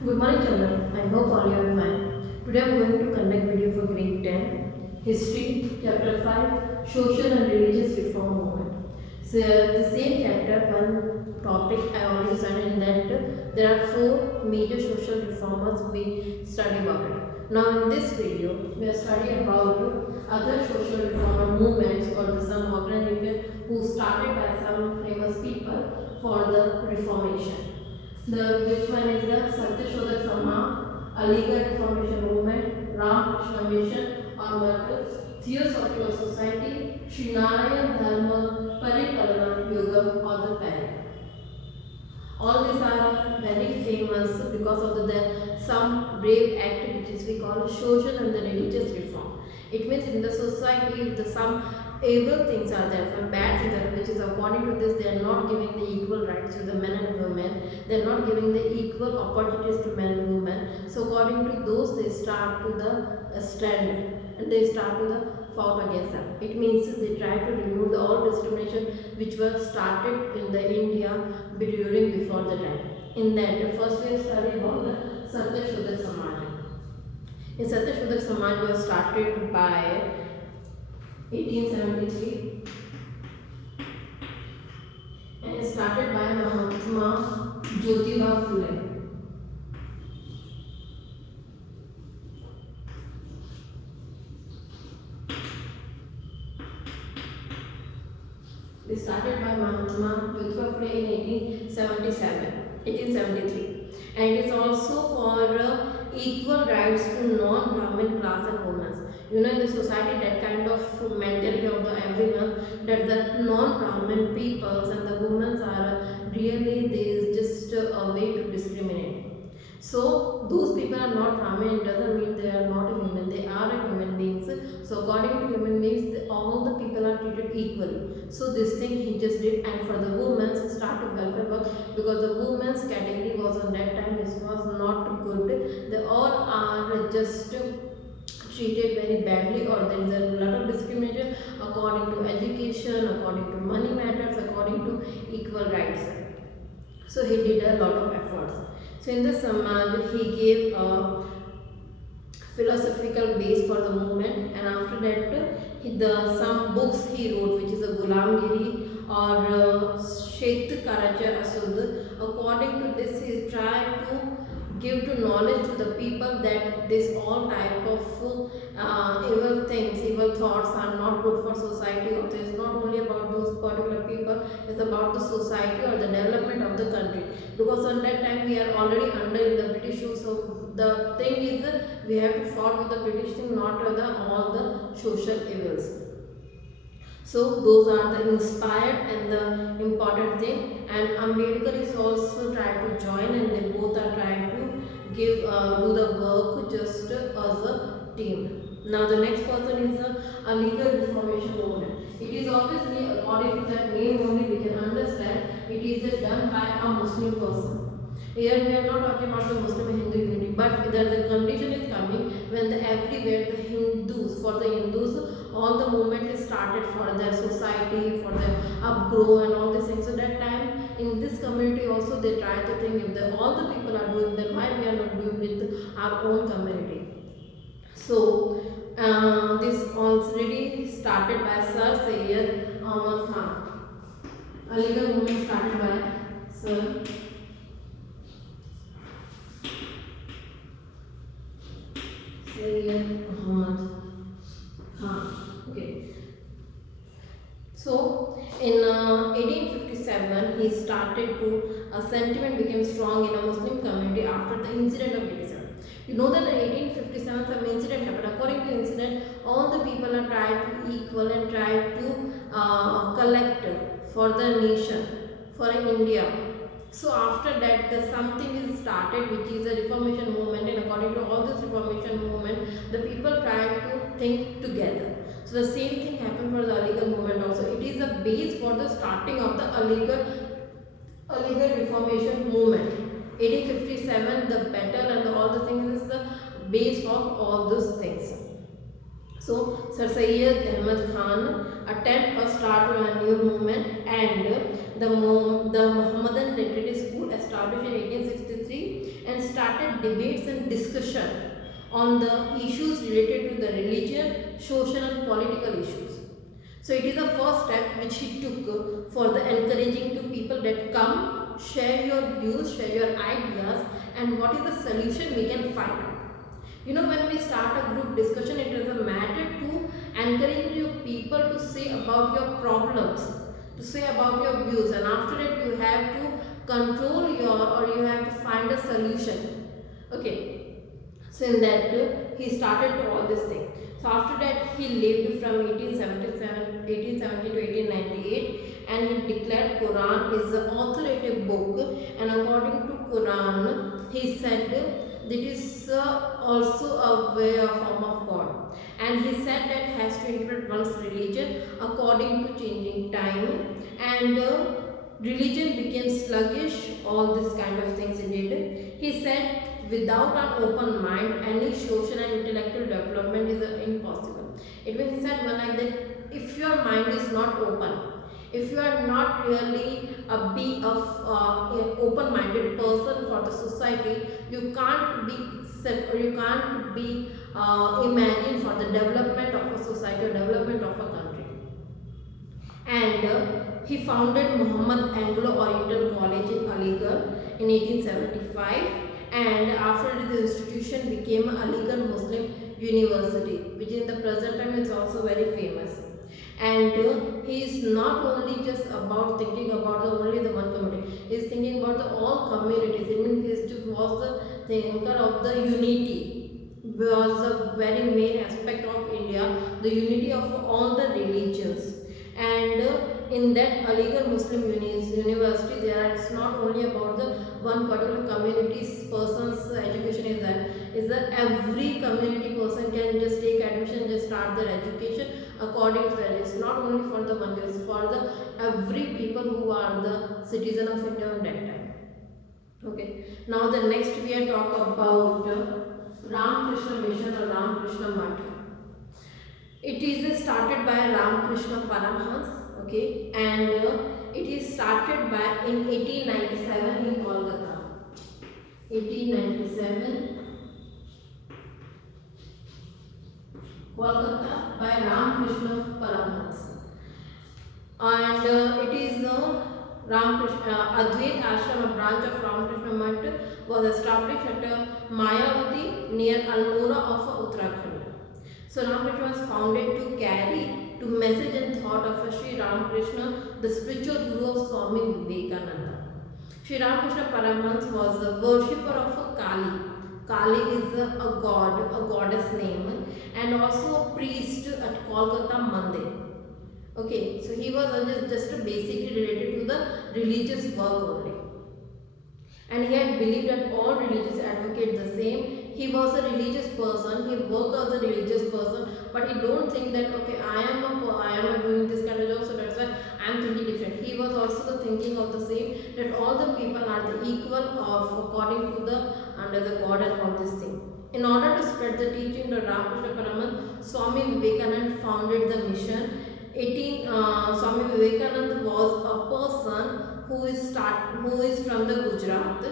Good morning children, I hope all you are fine. Today I am going to conduct video for grade 10, History, Chapter 5, Social and Religious Reform Movement. So the same chapter, one topic I already studied in that there are four major social reformers we study about it. Now in this video, we are studying about other social reformer movements or some organization who started by some famous people for the reformation. The which one is the Satyashodak Samaj, Aligarh Reformation Movement, Ram Krishna Mission or Merkel, Theosophical Society, Sri Narayan Dharma Paripalana Yugam or the Parry. All these are very famous because of some brave activities we call social and the religious reform. It means in the society if some evil things are there, some bad things are there, which is according to this they are not giving the equal rights to the men and women, they are not giving the equal opportunities to men and women. So according to those they start to the stand and they start to the fought against them. It means they try to remove all discrimination which was started in the India during before the time. In that, first we have studied about the Satyashodak Samaj. In Satyashodak Samaj was started by 1873 and it started by Mahatma Jyotiba Phule. They started by Mahatma Jyotiba Phule in 1873, and it is also for equal rights to non-Brahmin class and women. You know, in the society, that kind of mentality of the everyone that the non-Brahmin peoples and the women are really there is just a way to discriminate. So those people are not Brahmin, it doesn't mean they are not a human, they are a human beings. So according to human beings, all the people are treated equally. So this thing he just did, and for the women start to welfare work because the women's category was on that time this was not good. They all are just treated very badly or there is a lot of discrimination according to education, according to money matters, according to equal rights. So he did a lot of efforts. So in the Samaj, he gave a philosophical base for the movement, and after that, some books he wrote, which is a Gulamgiri or Shet Karacha Asud. According to this, he tried to give to knowledge to the people that this all type of evil things, evil thoughts are not good for society. Or it's not only about those particular people; it's about the society or the development of the country. Because on that time we are already under the British rule, so the thing is we have to fight with the British thing, not with all the social evils. So those are the inspired and the important thing, and Ambedkar is also trying to join and they both are trying to give do the work just as a team. Now the next person is the Aligarh Reformation Movement. It is obviously according to that name only we can understand it is done by a Muslim person. Here we are not talking about the Muslim and Hindu unity, but the condition is coming when everywhere the Hindus, for the Hindus, all the movement is started for their society, for their upgrow and all these things. So that time in this community also they try to think if all the people are doing, then why we are not doing with our own community. So this already started by Sir Syed Ahmad Khan. Aligarh movement started by Sir Syed Ahmad Khan. Okay. So in 1857 he started to a sentiment became strong in a Muslim community after the incident of 87. You know that in 1857 some incident happened. According to incident, all the people are trying to equal and try to collect for the nation, for India. So after that, the something is started, which is a Reformation movement, and according to all this Reformation movement, the people try to think together. So the same thing happened for the Aligarh movement also. It is the base for the starting of the Aligarh Reformation movement. 1857, the battle and all the things is the base of all those things. So Sir Syed Ahmad Khan attempt or start a new movement, and the Muhammadan Literary School established in 1863 and started debates and discussion on the issues related to the religion, social and political issues. So it is the first step which he took for the encouraging to people that come, share your views, share your ideas, and what is the solution we can find out. You know, when we start a group discussion, it is a matter to encourage you people to say about your problems, to say about your views, and after that you have to control your, or you have to find a solution. Okay, so in that he started to all this thing. So after that he lived from 1870 to 1898, and he declared Quran is the authoritative book, and according to Quran he said that it is also a way of form of God, and he said that has to interpret one's religion according to changing time, and religion became sluggish, all this kind of things he did. He said without an open mind, any social and intellectual development is impossible. It means he said one like that, if your mind is not open, if you are not really a be of open-minded person for the society, you can't be accept, or you can't be imagined for the development of a society or development of a country. And he founded Muhammad Anglo-Oriental College in Aligarh in 1875, and after the institution became Aligarh Muslim University, which in the present time is also very famous. And he is not only just about thinking about the only the one community, he is thinking about the all communities. It means he was the thinker of the unity, was the very main aspect of India, the unity of all the religions. And in that Aligarh Muslim University, there it's not only about the one particular community's person's education is that, is that every community person can just take admission, just start their education according to that. It's not only for the one, it's for the every people who are the citizen of India at that time. Okay, now the next we are talk about Ramakrishna Mission or Ramakrishna Math. It is started by Ramakrishna Paramhans, okay, and it is started by in 1897 in Kolkata. 1897, Kolkata by Ramakrishna Paramhans, and it is Ramakrishna Advait Ashram, a branch of Ramakrishna Math, was established at Mayavati near Almora of Uttarakhand. So Ramakrishna was founded to carry to message and thought of Sri Ramakrishna, the spiritual guru of Swami Vivekananda. Sri Ramakrishna Paramhans was a worshipper of a Kali. Kali is a god, a goddess name, and also a priest at Kolkata Mandir. Okay, so he was just basically related to the religious work only, and he had believed that all religions advocate the same. He was a religious person, he worked as a religious person, but he don't think that okay, I am doing this kind of job, so that's why I am thinking different. He was also the thinking of the same, that all the people are the equal of according to the under the God and all this thing. In order to spread the teaching of Ramakrishna Paraman, Swami Vivekananda founded the mission. Swami Vivekananda was a person who is from the Gujarat,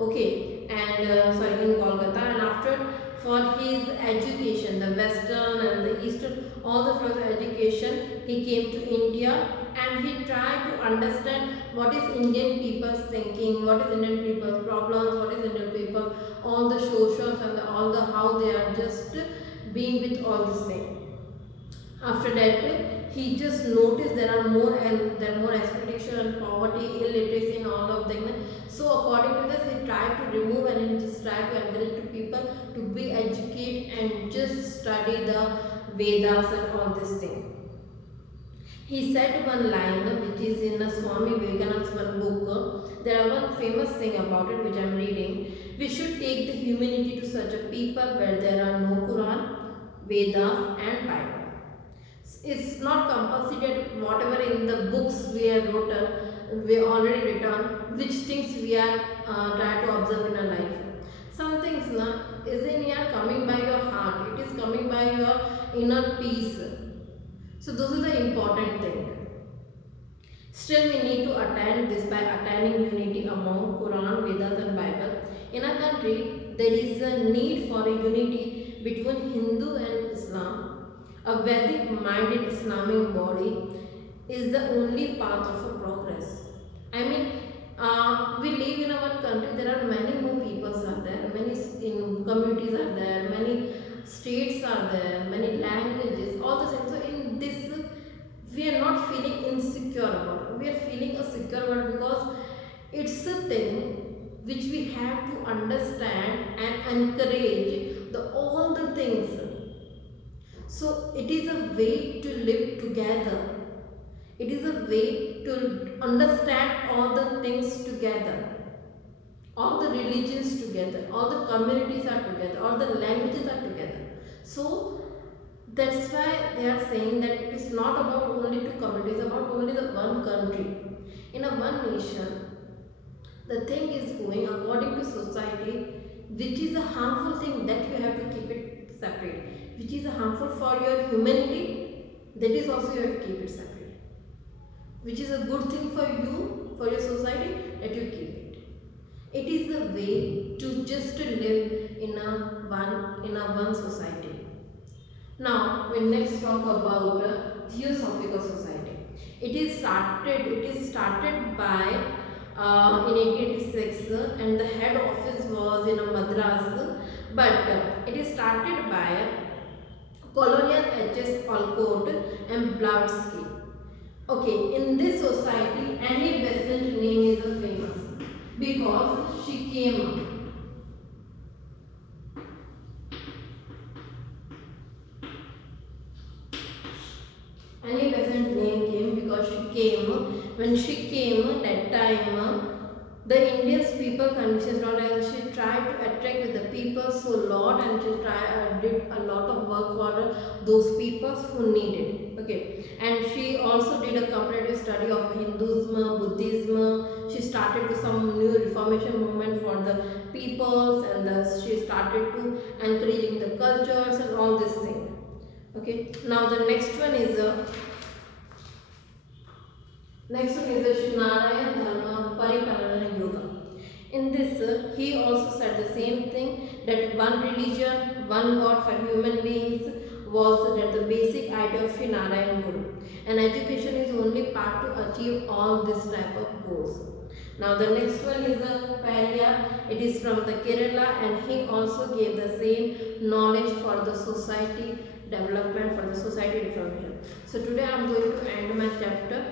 okay, and sorry, in Kolkata, and after for his education, the western and the eastern, all the for education, he came to India, and he tried to understand what is Indian people's thinking, what is Indian people's problems, what is Indian people, all the socials and all the how they are just being with all this thing. After that, he just noticed there are more exploitation and poverty, illiteracy in all of them. So according to this, he tried to remove and he just tried to encourage to people to be educated and just study the Vedas and all this thing. He said one line which is in a Swami Vivekananda's one book. There are one famous thing about it which I am reading. We should take the humanity to such a people where there are no Quran, Vedas and Bible. It's not compulsory that whatever in the books we have written, we already written, which things we are trying to observe in our life. Some things is in here coming by your heart, it is coming by your inner peace. So those are the important thing. Still, we need to attain this by attaining unity among Quran, Vedas and Bible. In our country, there is a need for a unity between Hindu and Islam. A Vedic-minded Islamic body is the only path of a progress. I mean, we live in our country. There are many more peoples are there, many in communities are there, many states are there, many languages, all the same. So in this, we are not feeling insecure about it. We are feeling a secure about it because it's a thing which we have to understand and encourage the all the things. So it is a way to live together. It is a way to understand all the things together. All the religions together, all the communities are together, all the languages are together. So that's why they are saying that it is not about only two communities, about only the one country. In a one nation, the thing is going according to society, which is a harmful thing that you have to keep it separate. Which is a harmful for your humanity, that is also you have to keep it separate. Which is a good thing for you, for your society, that you keep it. It is the way to just to live in a one society. Now we next talk about Theosophical Society. It is started by in 1886 and the head office was in Madras, but it is started by Colonial H.S. Olcott and Blavatsky. Okay, in this society, Annie Besant name is famous because she came. Annie Besant name came because she came. When she came, that time the Indians people conditions not as she tried to attract with the people so lot and she did a lot of work for those peoples who needed. Okay, and she also did a comparative study of Hinduism, Buddhism. She started to some new reformation movement for the peoples and she started to encouraging the cultures and all this thing. Okay, now the next one is Sri Narayana Dharma Paripalana Yoga. In this, he also said the same thing that one religion, one God for human beings was that the basic idea of Sri Narayana Guru. And education is only part to achieve all this type of goals. Now the next one is a Parya. It is from the Kerala and he also gave the same knowledge for the society development, for the society reformation. So today I am going to end my chapter.